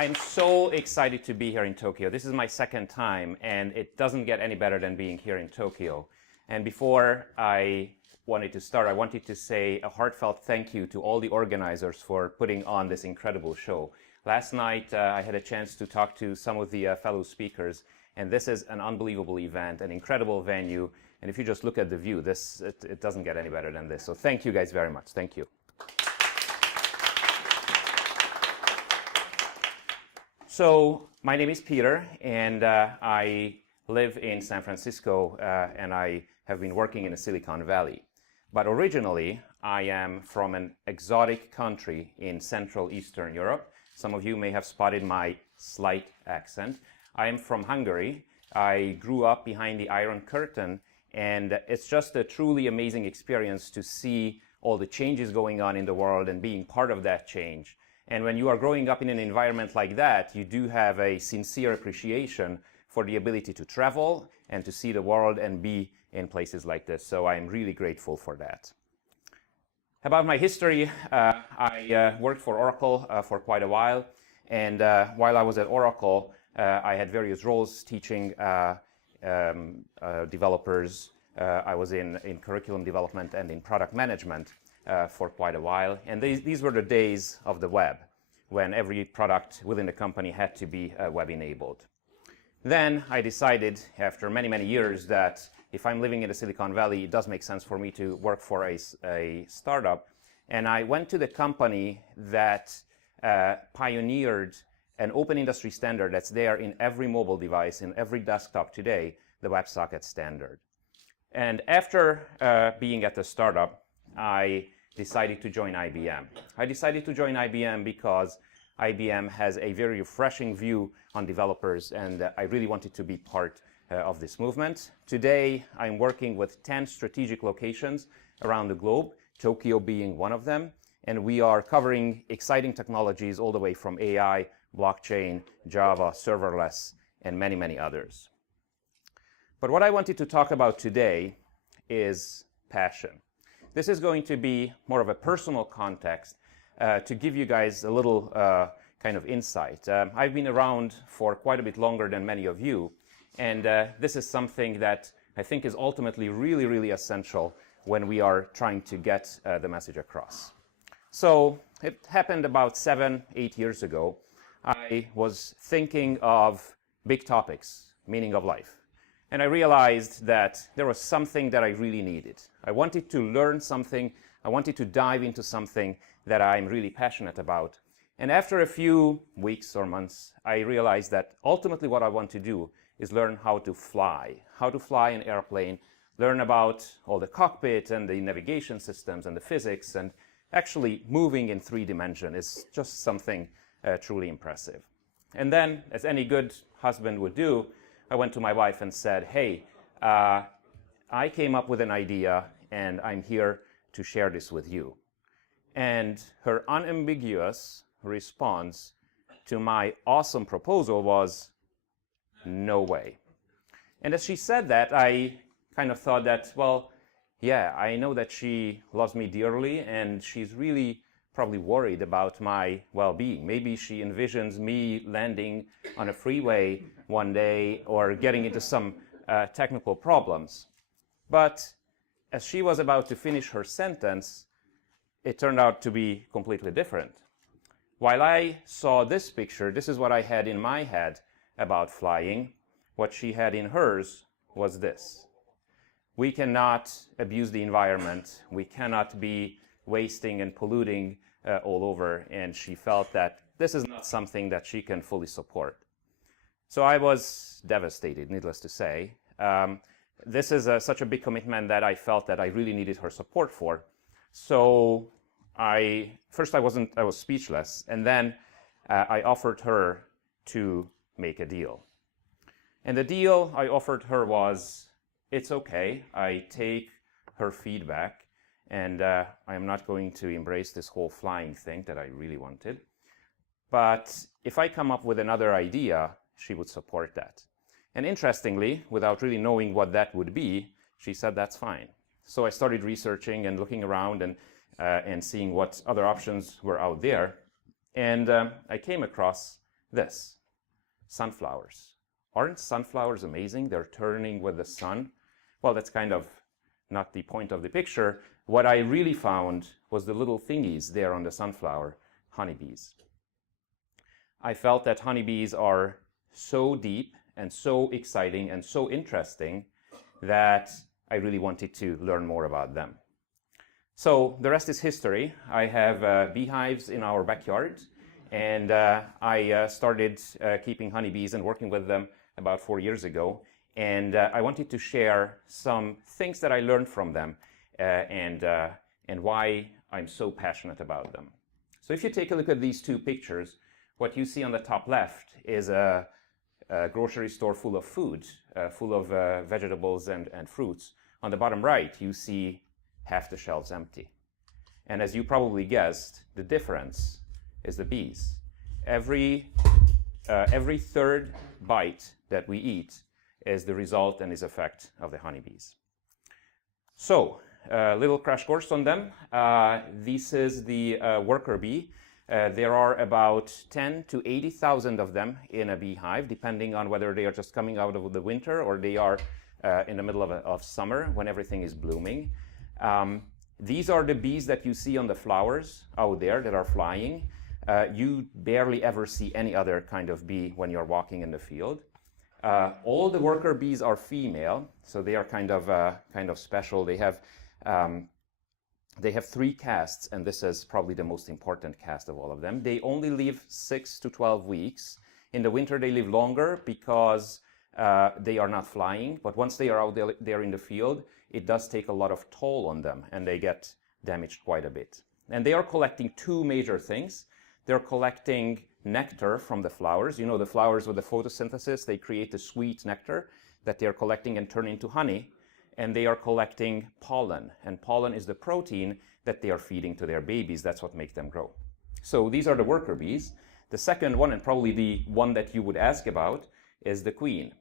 I'm so excited to be here in Tokyo. This is my second time, and it doesn't get any better than being here in Tokyo. And before I wanted to start, I wanted to say a heartfelt thank you to all the organizers for putting on this incredible show. Last night, I had a chance to talk to some of the fellow speakers, and this is an unbelievable event, an incredible venue. And if you just look at the view, it doesn't get any better than this. So thank you guys very much. Thank you. So my name is Peter, and I live in San Francisco, and I have been working in the Silicon Valley. But originally, I am from an exotic country in Central Eastern Europe. Some of you may have spotted my slight accent. I am from Hungary. I grew up behind the Iron Curtain, and it's just a truly amazing experience to see all the changes going on in the world and being part of that change. And when you are growing up in an environment like that, you do have a sincere appreciation for the ability to travel and to see the world and be in places like this. So I'm really grateful for that. About my history, I worked for Oracle for quite a while. And while I was at Oracle, I had various roles teaching developers. I was in curriculum development and in product management for quite a while. And these were the days of the web, when every product within the company had to be web-enabled. Then I decided, after many, many years, that if I'm living in the Silicon Valley, it does make sense for me to work for a startup. And I went to the company that pioneered an open industry standard that's there in every mobile device, in every desktop today, the WebSocket standard. And after being at the startup, I decided to join IBM. I decided to join IBM because IBM has a very refreshing view on developers, and I really wanted to be part of this movement. Today, I'm working with 10 strategic locations around the globe, Tokyo being one of them, and we are covering exciting technologies all the way from AI, blockchain, Java, serverless, and many, many others. But what I wanted to talk about today is passion. This is going to be more of a personal context to give you guys a little kind of insight. I've been around for quite a bit longer than many of you, and this is something that I think is ultimately really, really essential when we are trying to get the message across. So it happened about 7-8 years ago. I was thinking of big topics, meaning of life. And I realized that there was something that I really needed. I wanted to learn something. I wanted to dive into something that I'm really passionate about. And after a few weeks or months, I realized that ultimately what I want to do is learn how to fly an airplane, learn about all the cockpit and the navigation systems and the physics, and actually moving in 3 dimensions is just something truly impressive. And then, as any good husband would do, I went to my wife and said, hey, I came up with an idea and I'm here to share this with you. And her unambiguous response to my awesome proposal was, no way. And as she said that, I kind of thought that, well, yeah, I know that she loves me dearly and she's really probably worried about my well-being. Maybe she envisions me landing on a freeway one day or getting into some technical problems. But as she was about to finish her sentence, it turned out to be completely different. While I saw this picture, this is what I had in my head about flying. What she had in hers was this. We cannot abuse the environment. We cannot be wasting and polluting all over, and she felt that this is not something that she can fully support. So I was devastated, needless to say. This is such a big commitment that I felt that I really needed her support for. So I was speechless, and then I offered her to make a deal. And the deal I offered her was, it's okay, I take her feedback, and I am not going to embrace this whole flying thing that I really wanted. But if I come up with another idea, she would support that. And interestingly, without really knowing what that would be, she said, that's fine. So I started researching and looking around and seeing what other options were out there. And I came across this, sunflowers. Aren't sunflowers amazing? They're turning with the sun. Well, that's kind of not the point of the picture. What I really found was the little thingies there on the sunflower, honeybees. I felt that honeybees are so deep and so exciting and so interesting that I really wanted to learn more about them. So the rest is history. I have beehives in our backyard, and I started keeping honeybees and working with them about 4 years ago. And I wanted to share some things that I learned from them and why I'm so passionate about them. So if you take a look at these two pictures, what you see on the top left is a grocery store full of food, full of vegetables and fruits. On the bottom right, you see half the shelves empty. And as you probably guessed, the difference is the bees. Every third bite that we eat is the result and is effect of the honeybees. So, a little crash course on them. This is the worker bee. There are about 10 to 80,000 of them in a beehive, depending on whether they are just coming out of the winter or they are in the middle of summer when everything is blooming. These are the bees that you see on the flowers out there that are flying. You barely ever see any other kind of bee when you're walking in the field. All the worker bees are female, so they are kind of special. They have 3 castes, and this is probably the most important caste of all of them. They only live 6 to 12 weeks. In the winter, they live longer because they are not flying. But once they are out there in the field, it does take a lot of toll on them, and they get damaged quite a bit. And they are collecting 2 major things. They're collecting nectar from the flowers. You know, the flowers with the photosynthesis, they create the sweet nectar that they're collecting and turn into honey. And they are collecting pollen. And pollen is the protein that they are feeding to their babies. That's what makes them grow. So these are the worker bees. The second one, and probably the one that you would ask about, is the queen.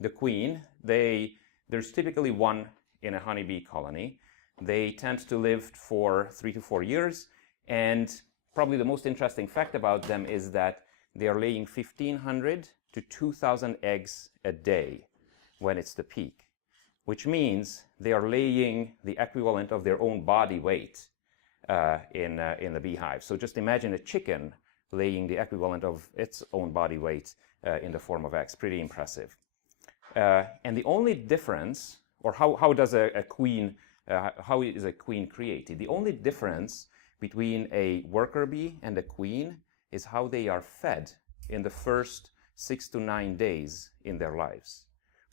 The queen, there's typically one in a honeybee colony. They tend to live for 3 to 4 years. And probably the most interesting fact about them is that they are laying 1,500 to 2,000 eggs a day when it's the peak, which means they are laying the equivalent of their own body weight in the beehive. So just imagine a chicken laying the equivalent of its own body weight in the form of eggs. Pretty impressive. And the only difference, or how is a queen created? The only difference between a worker bee and a queen is how they are fed in the first 6 to 9 days in their lives.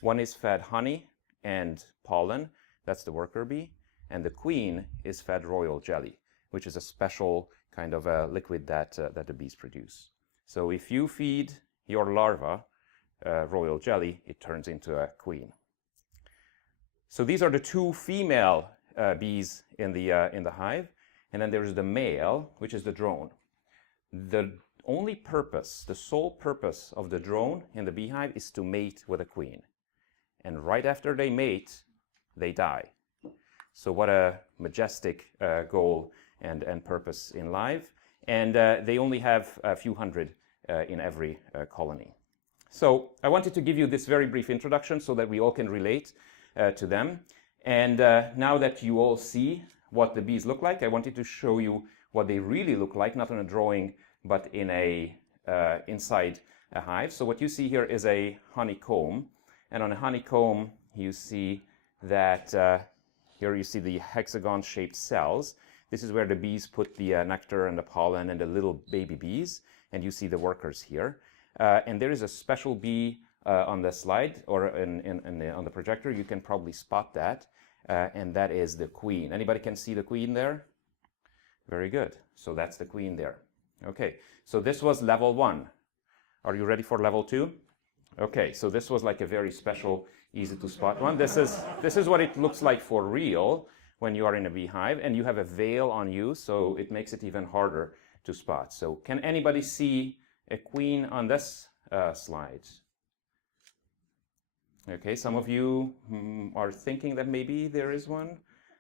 One is fed honey and pollen, that's the worker bee, and the queen is fed royal jelly, which is a special kind of a liquid that the bees produce. So if you feed your larva royal jelly, it turns into a queen. So these are the 2 female bees in the hive, and then there's the male, which is the drone. The only purpose, the sole purpose of the drone in the beehive is to mate with a queen. And right after they mate, they die. So what a majestic goal and purpose in life. And they only have a few hundred in every colony. So I wanted to give you this very brief introduction so that we all can relate to them. And now that you all see what the bees look like, I wanted to show you what they really look like, not on a drawing, but in inside a hive. So what you see here is a honeycomb. And on a honeycomb, you see that here you see the hexagon-shaped cells. This is where the bees put the nectar and the pollen and the little baby bees. And you see the workers here. And there is a special bee on the slide or on the projector. You can probably spot that. And that is the queen. Anybody can see the queen there? Very good. So that's the queen there. Okay, so this was level 1. Are you ready for level 2? Okay, so this was like a very special, easy to spot one. This is what it looks like for real when you are in a beehive, and you have a veil on you, so it makes it even harder to spot. So can anybody see a queen on this slide? Okay, some of you are thinking that maybe there is one.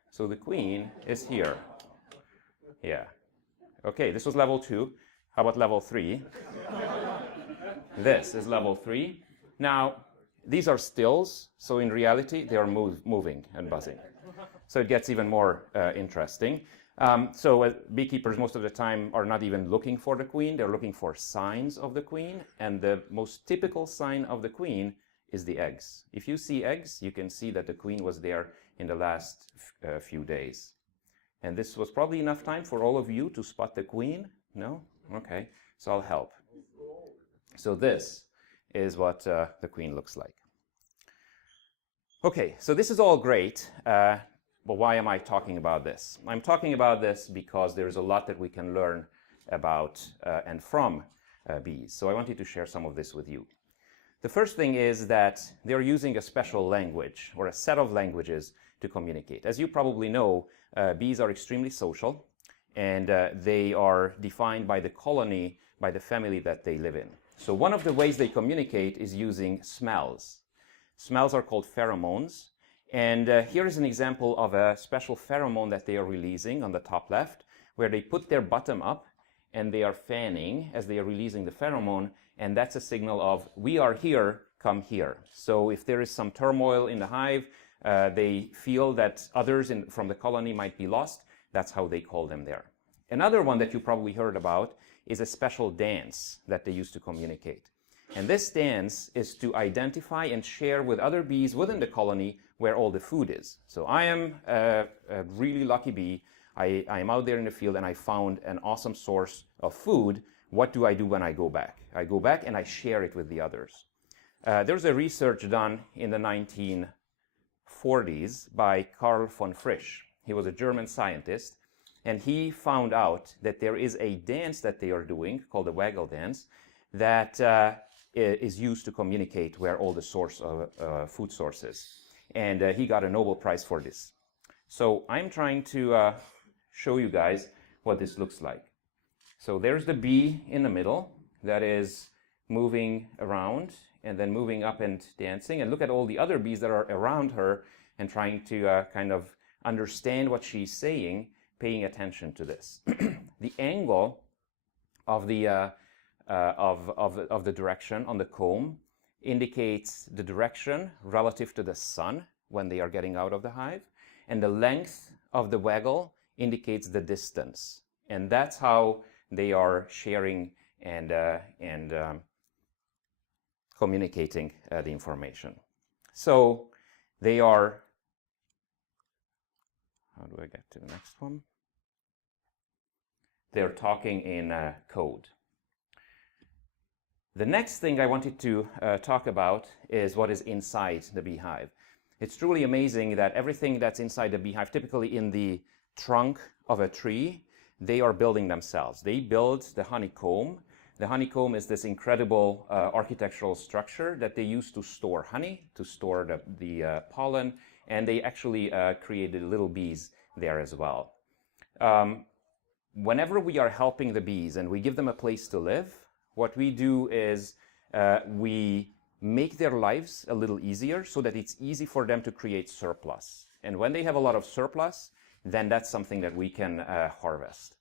So the queen is here. Yeah. Okay, this was level 2. How about level 3? This is level 3. Now, these are stills, so in reality, they are moving and buzzing. So it gets even more interesting. So beekeepers most of the time are not even looking for the queen, they're looking for signs of the queen, and the most typical sign of the queen is the eggs. If you see eggs, you can see that the queen was there in the last few days. And this was probably enough time for all of you to spot the queen? No? Okay, so I'll help. So this is what the queen looks like. Okay, so this is all great, but why am I talking about this? I'm talking about this because there's a lot that we can learn about and from bees. So I wanted to share some of this with you. The first thing is that they're using a special language or a set of languages to communicate. As you probably know, bees are extremely social, and they are defined by the colony, by the family that they live in. So one of the ways they communicate is using smells. Smells are called pheromones. And here is an example of a special pheromone that they are releasing on the top left, where they put their bottom up and they are fanning as they are releasing the pheromone. And that's a signal of, we are here, come here. So if there is some turmoil in the hive, they feel that others from the colony might be lost. That's how they call them there. Another one that you probably heard about is a special dance that they use to communicate. And this dance is to identify and share with other bees within the colony where all the food is. So I am a really lucky bee. I am out there in the field and I found an awesome source of food. What do I do when I go back? I go back and I share it with the others. There's a research done in the 1940s by Karl von Frisch. He was a German scientist. And he found out that there is a dance that they are doing called the waggle dance that is used to communicate where all the source of food sources. And he got a Nobel Prize for this. So I'm trying to show you guys what this looks like. So there's the bee in the middle that is moving around and then moving up and dancing. And look at all the other bees that are around her and trying to kind of understand what she's saying, paying attention to this. The angle of the direction on the comb indicates the direction relative to the sun when they are getting out of the hive, and the length of the waggle indicates the distance. And that's how they are sharing and communicating the information. So they are, how do I get to the next one? They're talking in code. The next thing I wanted to talk about is what is inside the beehive. It's truly amazing that everything that's inside the beehive, typically in the trunk of a tree, they are building themselves. They build the honeycomb. The honeycomb is this incredible architectural structure that they use to store honey, to store the pollen, and they actually created little bees there as well. Whenever we are helping the bees and we give them a place to live, what we do is we make their lives a little easier so that it's easy for them to create surplus. And when they have a lot of surplus, then that's something that we can harvest.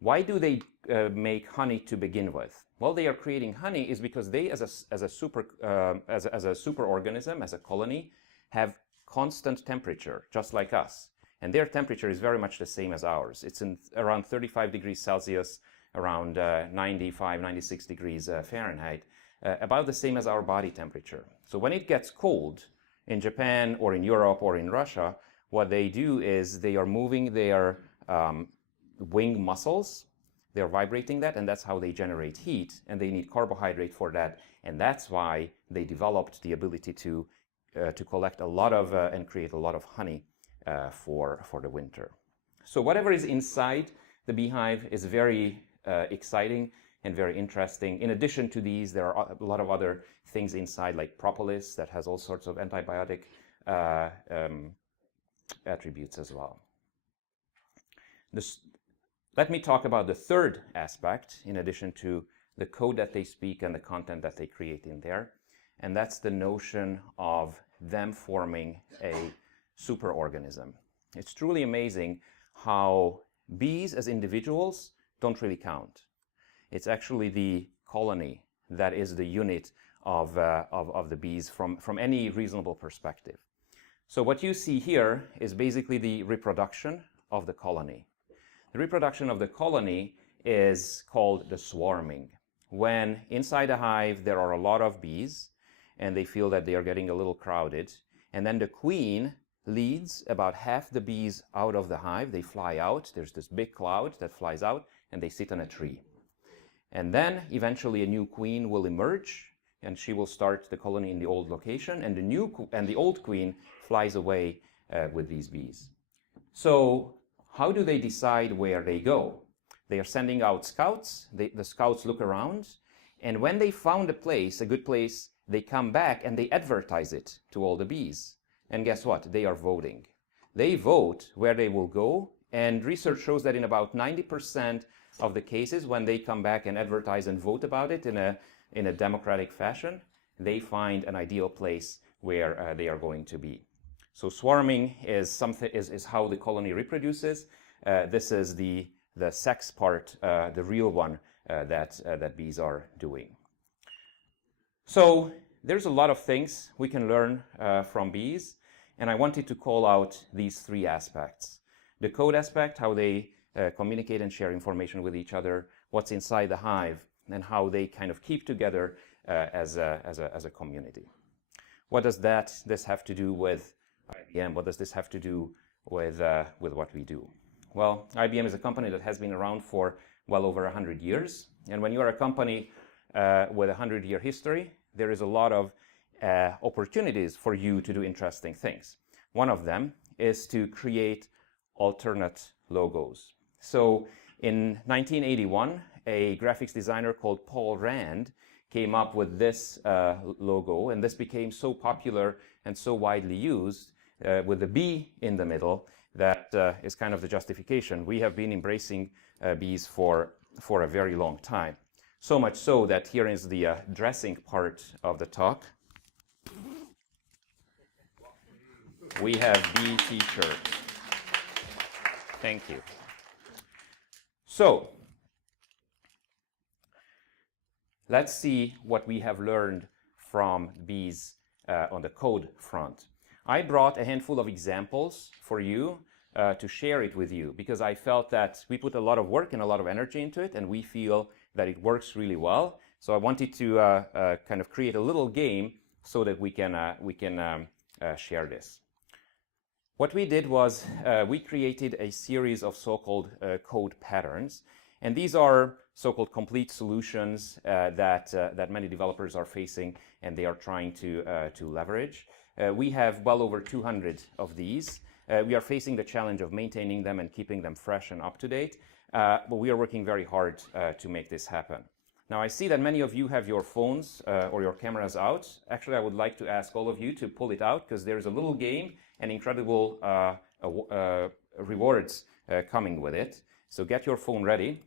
Why do they make honey to begin with? Well, they are creating honey is because they, as a superorganism, as a colony, have constant temperature, just like us. And their temperature is very much the same as ours. It's in around 35 degrees Celsius, around 95, 96 degrees Fahrenheit, about the same as our body temperature. So when it gets cold in Japan or in Europe or in Russia, what they do is they are moving their wing muscles. They're vibrating that, and that's how they generate heat, and they need carbohydrate for that. And that's why they developed the ability to collect a lot of and create a lot of honey for the winter. So whatever is inside the beehive is very exciting and very interesting. In addition to these, there are a lot of other things inside, like propolis that has all sorts of antibiotic attributes as well. Let me talk about the third aspect, in addition to the code that they speak and the content that they create in there, and that's the notion of them forming a superorganism. It's truly amazing how bees as individuals don't really count. It's actually the colony that is the unit of the bees from any reasonable perspective. So what you see here is basically the reproduction of the colony. The reproduction of the colony is called the swarming. When inside a hive there are a lot of bees and they feel that they are getting a little crowded, and then the queen leads about half the bees out of the hive. They fly out. There's this big cloud that flies out, and they sit on a tree. And then eventually a new queen will emerge, and she will start the colony in the old location, and the old queen flies away with these bees. So how do they decide where they go? They are sending out scouts. The scouts look around, and when they found a place, a good place, they come back and they advertise it to all the bees. And guess what? They are voting. They vote where they will go, and research shows that in about 90% of the cases, when they come back and advertise and vote about it in a democratic fashion, they find an ideal place where they are going to be. So swarming is how the colony reproduces. This is the sex part, the real one that bees are doing. So there's a lot of things we can learn from bees, and I wanted to call out these three aspects. The code aspect, how they communicate and share information with each other, what's inside the hive, and how they kind of keep together as a community. What does this have to do with IBM? What does this have to do with what we do? Well, IBM is a company that has been around for well over 100 years, and when you are a company with a 100-year history, there is a lot of opportunities for you to do interesting things. One of them is to create alternate logos. So in 1981, a graphics designer called Paul Rand came up with this logo, and this became so popular and so widely used with the bee in the middle that is kind of the justification. We have been embracing bees for a very long time. So much so that here is the dressing part of the talk. We have bee t-shirts. Thank you. So, let's see what we have learned from bees on the code front. I brought a handful of examples for you to share it with you, because I felt that we put a lot of work and a lot of energy into it, and we feel that it works really well. So I wanted to kind of create a little game so that we can share this. What we did was we created a series of so-called code patterns, and these are so-called complete solutions that many developers are facing and they are trying to leverage. We have well over 200 of these. We are facing the challenge of maintaining them and keeping them fresh and up to date, but we are working very hard to make this happen. Now, I see that many of you have your phones or your cameras out. Actually, I would like to ask all of you to pull it out, because there's a little game and incredible rewards coming with it. So get your phone ready.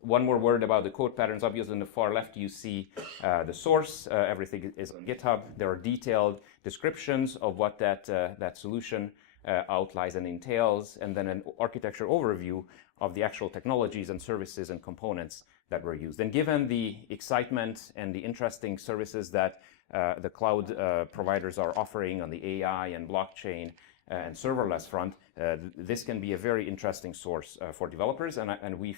One more word about the code patterns. Obviously, on the far left, you see the source. Everything is on GitHub. There are detailed descriptions of what that solution outlines and entails, and then an architecture overview of the actual technologies and services and components that were used. And given the excitement and the interesting services that the cloud providers are offering on the AI and blockchain and serverless front, this can be a very interesting source for developers, and we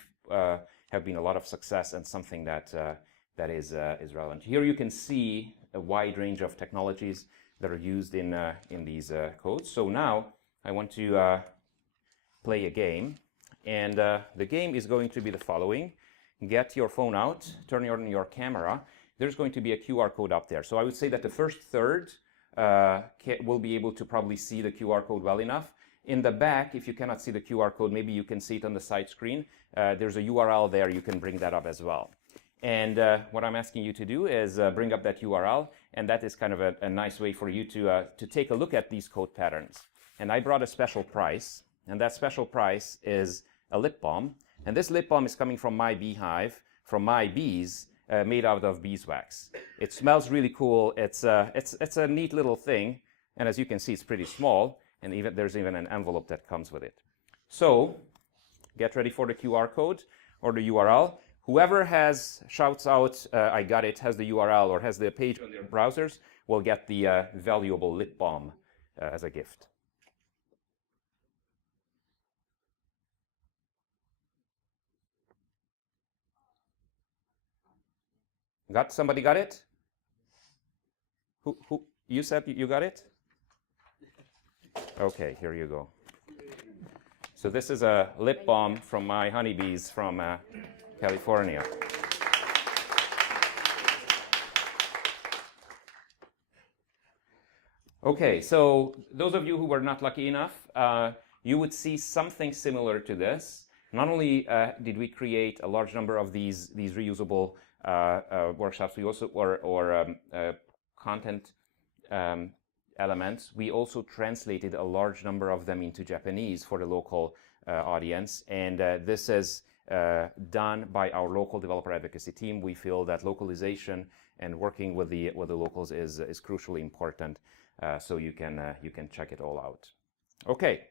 have been a lot of success and something that is relevant. Here you can see a wide range of technologies that are used in these codes. So now I want to play a game, and the game is going to be the following. Get your phone out, turn on your camera. There's going to be a QR code up there. So I would say that the first third will be able to probably see the QR code well enough. In the back, if you cannot see the QR code, maybe you can see it on the side screen. There's a URL there. You can bring that up as well. And what I'm asking you to do is bring up that URL, and that is kind of a nice way for you to take a look at these code patterns. And I brought a special prize, and that special prize is a lip balm. And this lip balm is coming from my beehive, from my bees, made out of beeswax. It smells really cool. It's a neat little thing, and as you can see, it's pretty small, and there's even an envelope that comes with it. So get ready for the QR code or the URL. whoever shouts out, I got it, has the URL or has the page on their browsers, will get the valuable lip balm as a gift. Somebody got it? Who you said you got it? Okay, here you go. So this is a lip balm from my honeybees from California. Okay, so those of you who were not lucky enough, you would see something similar to this. Not only did we create a large number of these reusable workshops, we also content elements. We also translated a large number of them into Japanese for the local audience, and this is done by our local developer advocacy team. We feel that localization and working with the locals is crucially important. So you can check it all out. Okay.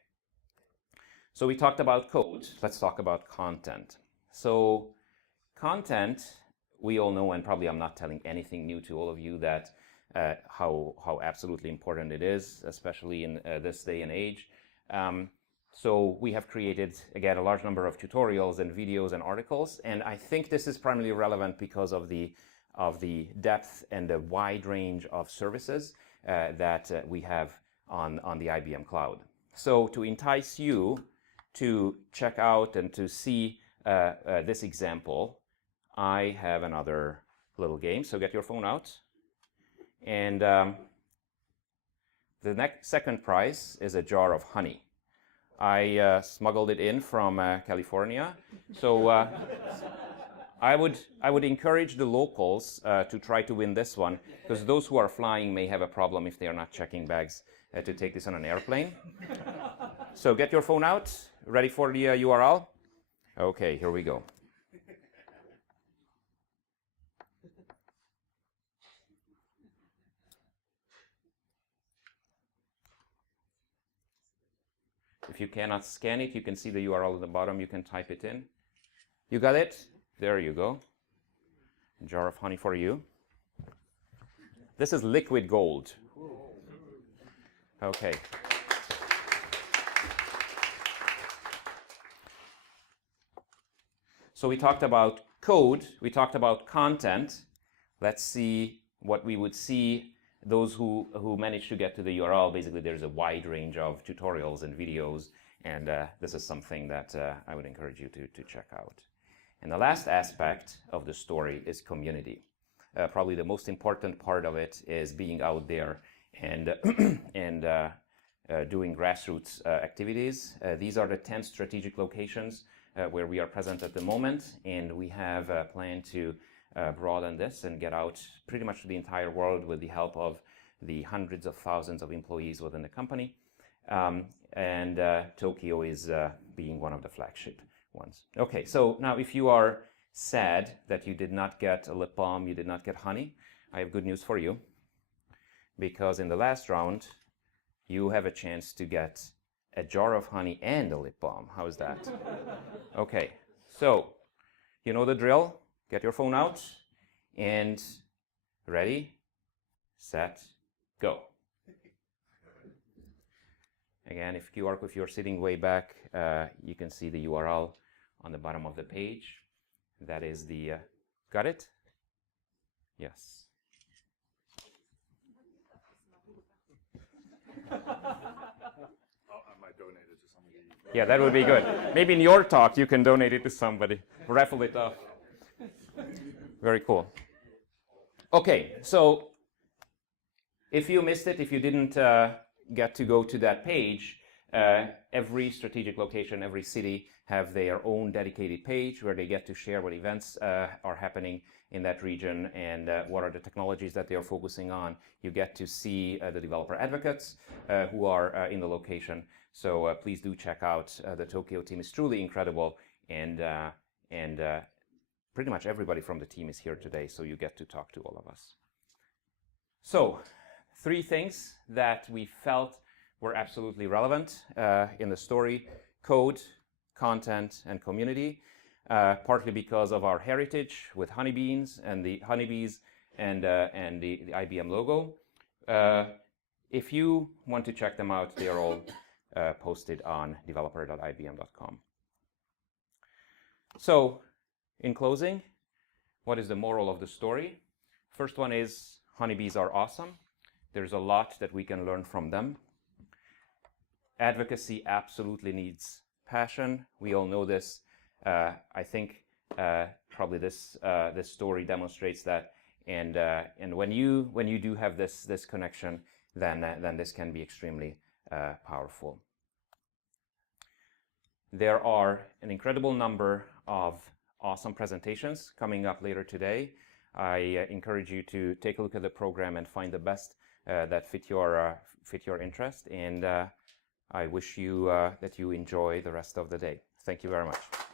So we talked about code. Let's talk about content. So content, we all know, and probably I'm not telling anything new to all of you, that how absolutely important it is, especially in this day and age. So we have created, again, a large number of tutorials and videos and articles, and I think this is primarily relevant because of the depth and the wide range of services that we have on the IBM cloud. So to entice you to check out and to see this example, I have another little game. So get your phone out. And the second prize is a jar of honey. I smuggled it in from California. So I would encourage the locals to try to win this one, because those who are flying may have a problem if they are not checking bags to take this on an airplane. So get your phone out, ready for the URL? Okay, here we go. If you cannot scan it, you can see the URL at the bottom. You can type it in. You got it? There you go. A jar of honey for you. This is liquid gold. Okay. So we talked about code. We talked about content. Let's see what we would see. Those who managed to get to the URL, basically there's a wide range of tutorials and videos, and this is something that I would encourage you to check out. And the last aspect of the story is community. Probably the most important part of it is being out there and, doing grassroots activities. These are the 10 strategic locations where we are present at the moment, and we have a plan to broaden this and get out pretty much to the entire world with the help of the hundreds of thousands of employees within the company. And Tokyo is being one of the flagship ones. Okay, so now if you are sad that you did not get a lip balm, you did not get honey, I have good news for you. Because in the last round, you have a chance to get a jar of honey and a lip balm. How is that? Okay, so you know the drill. Get your phone out and ready, set, go. Again, if you're sitting way back, you can see the URL on the bottom of the page. That is the, got it? Yes. I might donate it to somebody. Yeah, that would be good. Maybe in your talk you can donate it to somebody. Raffle it off. Very cool. Okay, so if you missed it, if you didn't get to go to that page, every strategic location, every city have their own dedicated page where they get to share what events are happening in that region and what are the technologies that they are focusing on. You get to see the developer advocates who are in the location. So please do check out the Tokyo team. Is truly incredible, and pretty much everybody from the team is here today, so you get to talk to all of us. So 3 things that we felt were absolutely relevant in the story: code, content, and community. partly because of our heritage with honeybees and the IBM logo. If you want to check them out, they are all posted on developer.ibm.com. So, in closing, what is the moral of the story? First one is honeybees are awesome. There's a lot that we can learn from them. Advocacy absolutely needs passion. We all know this. I think probably this story demonstrates that. And when you do have this connection, then this can be extremely powerful. There are an incredible number of awesome presentations coming up later today. I encourage you to take a look at the program and find the best that fit your interest. And I wish you that you enjoy the rest of the day. Thank you very much.